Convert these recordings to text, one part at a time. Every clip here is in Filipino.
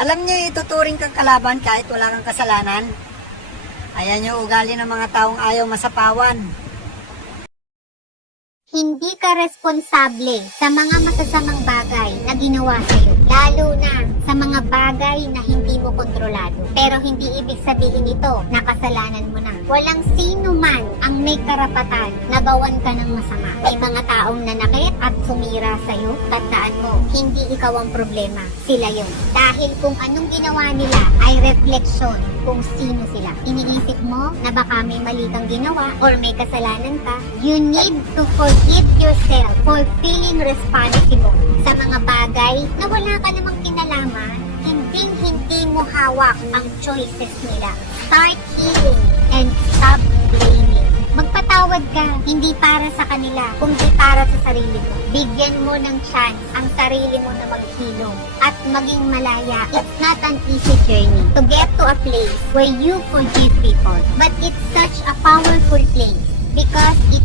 Alam niyo, ituturing kang kalaban kahit wala kang kasalanan. Ayan yung ugali ng mga taong ayaw masapawan. Hindi ka responsable sa mga masasamang bagay na ginawa sa'yo. Lalo na sa mga bagay na hindi mo kontrolado. Pero hindi ibig sabihin ito na kasalanan mo na. Walang sino man ang may karapatan na gawan ka ng masama. May mga taong nanakit at sumira sa'yo. Tandaan mo, hindi ikaw ang problema. Sila yon. Dahil kung anong ginawa nila ay refleksyon kung sino sila. Iniisip mo na baka may mali kang ginawa or may kasalanan ka, you need to forgive yourself for feeling responsible sa mga bagay na wala ka namang kinalaman, hindi hindi mo hawak ang choices nila. Start blaming. Magpatawad ka, hindi para sa kanila, kundi para sa sarili mo. Bigyan mo ng chance ang sarili mo na maghilom at maging malaya. It's not an easy journey to get to a place where you forgive people. But it's such a powerful place because it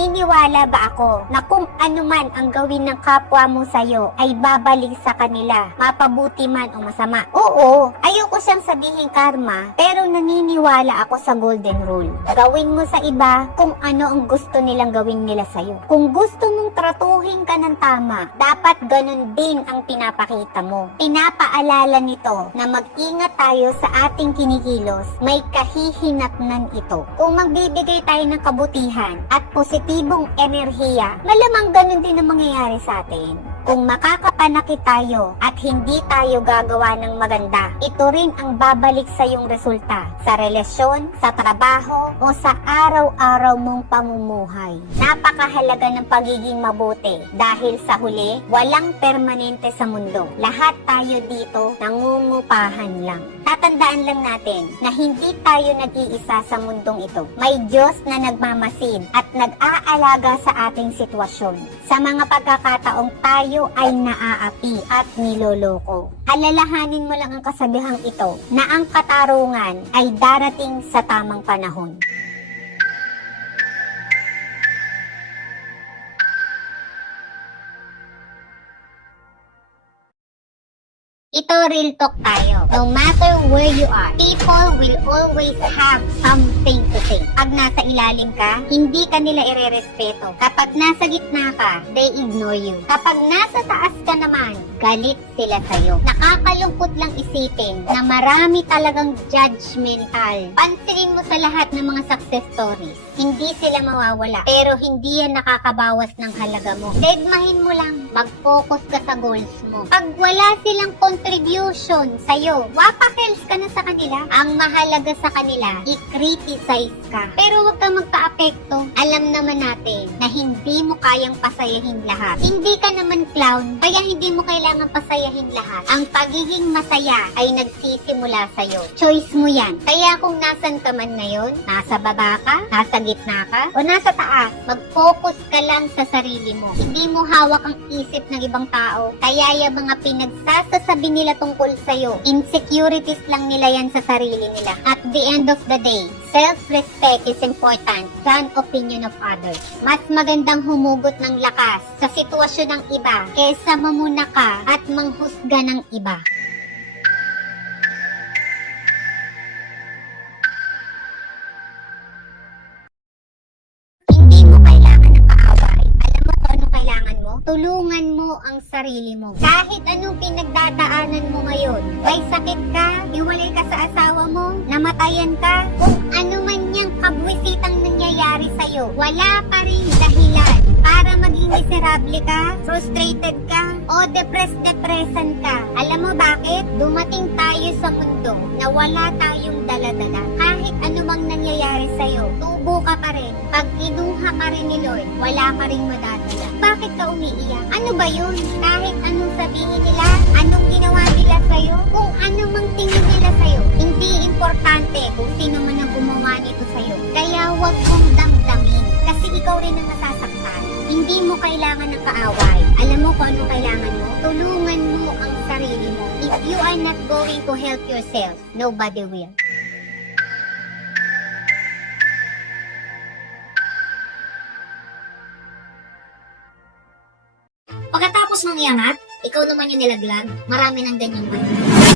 Naniniwala ba ako na kung ano man ang gawin ng kapwa mo sa'yo ay babalik sa kanila, mapabuti man o masama? Oo, ayoko siyang sabihin karma, pero naniniwala ako sa golden rule. Gawin mo sa iba kung ano ang gusto nilang gawin nila sa'yo. Kung gusto mong tratuhin ka ng tama, dapat ganun din ang pinapakita mo. Pinapaalala nito na mag-ingat tayo sa ating kinikilos, may kahihinatnan ito. Kung magbibigay tayo ng kabutihan at positibong enerhiya, malamang ganun din ang mangyayari sa atin. Kung makakapanakit tayo at hindi tayo gagawa ng maganda, ito rin ang babalik sa iyong resulta sa relasyon, sa trabaho, o sa araw-araw mong pamumuhay. Napakahalaga ng pagiging mabuti dahil sa huli, walang permanente sa mundo. Lahat tayo dito nangungupahan lang. Tatandaan lang natin na hindi tayo nag-iisa sa mundong ito. May Diyos na nagmamasid at nag-aalaga sa ating sitwasyon. Sa mga pagkakataong tayo ay naaapi at niloloko. Alalahanin mo lang ang kasabihang ito na ang katarungan ay darating sa tamang panahon. Ito real talk tayo. No matter where you are, people will always have something to say. Pag nasa ilalim ka, hindi ka nila irerespeto. Kapag nasa gitna ka, they ignore you. Kapag nasa taas ka naman, galit sila sa'yo. Nakakalungkot lang isipin na marami talagang judgmental. Pansinin mo sa lahat ng mga success stories. Hindi sila mawawala. Pero hindi yan nakakabawas ng halaga mo. Deadmahin mo lang. Mag-focus ka sa goals mo. Pag wala silang contribution sa'yo, wapakels ka na sa kanila. Ang mahalaga sa kanila, i-criticize ka. Pero huwag kang magpa-apekto. Alam naman natin na hindi mo kayang pasayahin lahat. Hindi ka naman clown, kaya hindi mo kailangan pasayahin lahat. Ang pagiging masaya ay nagsisimula sa'yo. Choice mo yan. Kaya kung nasan ka man ngayon, nasa baba ka, nasa gitna ka, o nasa taas, mag-focus ka lang sa sarili mo. Hindi mo hawak ang isip ng ibang tao. Kaya yung mga pinagsasasabi nila tungkol sa'yo, insecurities lang nila yan sa sarili nila. At the end of the day, self-respect is important than opinion of others. Mas magandang humugot ng lakas sa sitwasyon ng iba kesa mamuna ka at manghusga ng iba. Hindi mo kailangan ng kaaway. Alam mo ano kailangan mo? Tulungan mo ang sarili mo. Kahit anong pinagdadaanan mo ngayon, may sakit ka, iwalay ka sa asawa mo, namatayan ka, kung sa'yo, wala pa rin dahilan para maging miserable ka, frustrated ka, o depressed-depressan ka. Alam mo bakit? Dumating tayo sa mundo na wala tayong daladala. Kahit anumang nangyayari sa'yo, tubo ka pa rin. Pag kinuha ka rin ni Lord, wala ka rin madadala. Bakit ka umiiyak? Ano ba yun? Kahit anong sabihin nila, anong ginawa nila sa'yo, kung ano mang tingin nila sa'yo, hindi importante kung sino man ang gumawa nito sa'yo. Kaya huwag mong ikaw rin ang nasasaktan. Hindi mo kailangan ng kaaway. Alam mo kung ano kailangan mo? Tulungan mo ang sarili mo. If you are not going to help yourself, nobody will. Pagkatapos ng iangat, ikaw naman yung nilaglag, marami ng ganyan man.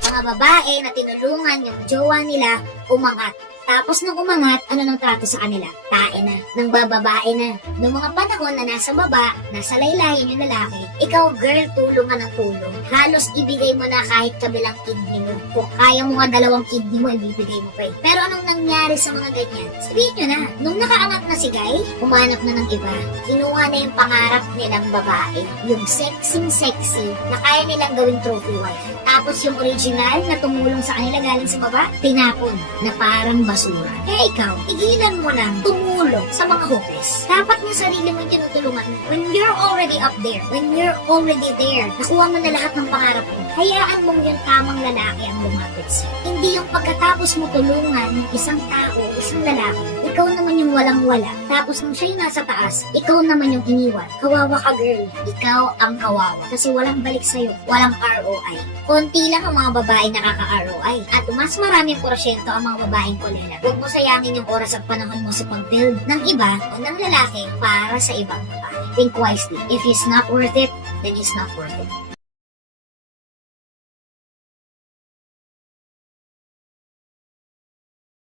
Mga babae na tinulungan yung jowa nila umangat tapos nung umangat, ano nang trato sa kanila? Tae na. Nang bababae na. Noong mga panahon na nasa baba, nasa laylayan yung lalaki, ikaw girl, tulong ka ng tulong. Halos ibigay mo na kahit kabilang kidney mo. Kung kaya mo nga dalawang kidney mo, ibibigay mo pa eh. Pero anong nangyari sa mga ganyan? Sabihin nyo na, nung nakaangat na si Guy, umanap na ng iba. Kinuha na yung pangarap nilang babae. Yung sexy-sexy na kaya nilang gawing trophy wife. Tapos yung original na tumulong sa kanila galing sa baba, tinapon na parang basura. Kaya ikaw, igilan mo lang tumulong sa mga hopeless. Dapat nga sarili mo yung tinutulungan mo. When you're already up there, when you're already there, nakuha mo na lahat ng pangarap mo, hayaan mong yung tamang lalaki ang lumapit sa'yo. Hindi yung pagkatapos mo tulungan ng isang tao, isang lalaki, ikaw naman yung walang-wala. Tapos nung siya yung nasa taas, ikaw naman yung iniwan. Kawawa ka girl. Ikaw ang kawawa. Kasi walang balik sa'yo. Walang ROI. Konti lang ang mga babae nakaka-ROI. At mas maraming porsyento ang mga babaeng kulela. Huwag mo sayangin yung oras at panahon mo sa pag-build ng iba o ng lalaki para sa ibang babae. Think wisely. If it's not worth it, then it's not worth it.